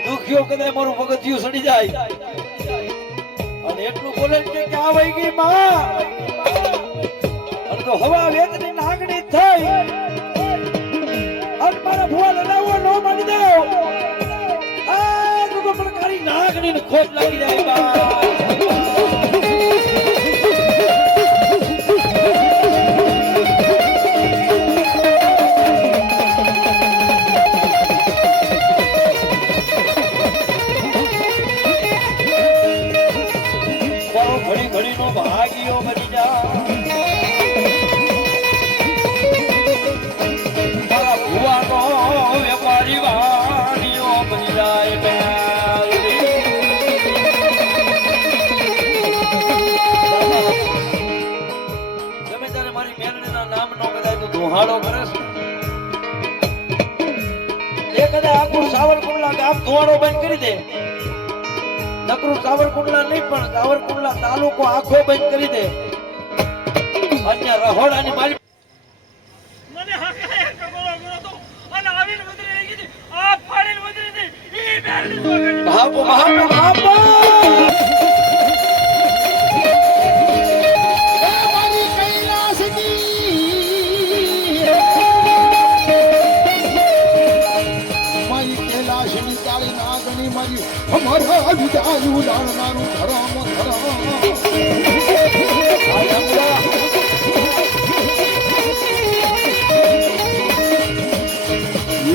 કોઈ દુખ્યો કદાચ મારું પગથિયું સડી જાય અને એટલું બોલે કે આ વઈ ગઈ માં અને તો હવા વેતની નાગણી થઈ અને મારા ભુવા લડાવો નો માની દો આ તો પણ કાળી નાગણી ને ખોટ લાગી જાય બા ભાગીઓ બની જા મારા ભુવાનો વેપારી વાણીઓ બની જાય ગમે ત્યારે મારી મેલડીના નામનો કદાચ દોહાડો કરે છે એ કદાચ આખું સાવરકુંડલા ગામ ધોવાડો બંધ કરી દે નકરું સાવરકુંડલા નહીં પણ સાવરકુંડલા તાલુકો આખો બંધ કરી દે અન્ય રહોડાની મારી મને હકાય કગોળો ગળો તો અને આવીને ઉતરી રહી ગઈ આ ફાડીને ઉતરી હતી ઈ બેરડી તો ગઈ બાપુ બાપુ મારી કૈલાસની મારી કૈલાસની કાળી નાગણી મારી અમારા વિદાયું લાણનારું ધરામ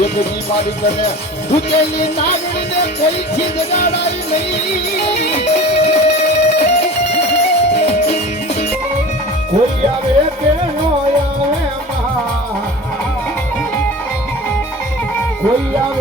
એકની મારી તને ભૂતેલી નાગણીને કોઈથી જગાડાય નહીં કોઈ આવે કે નો આવે મહા કોઈ આવે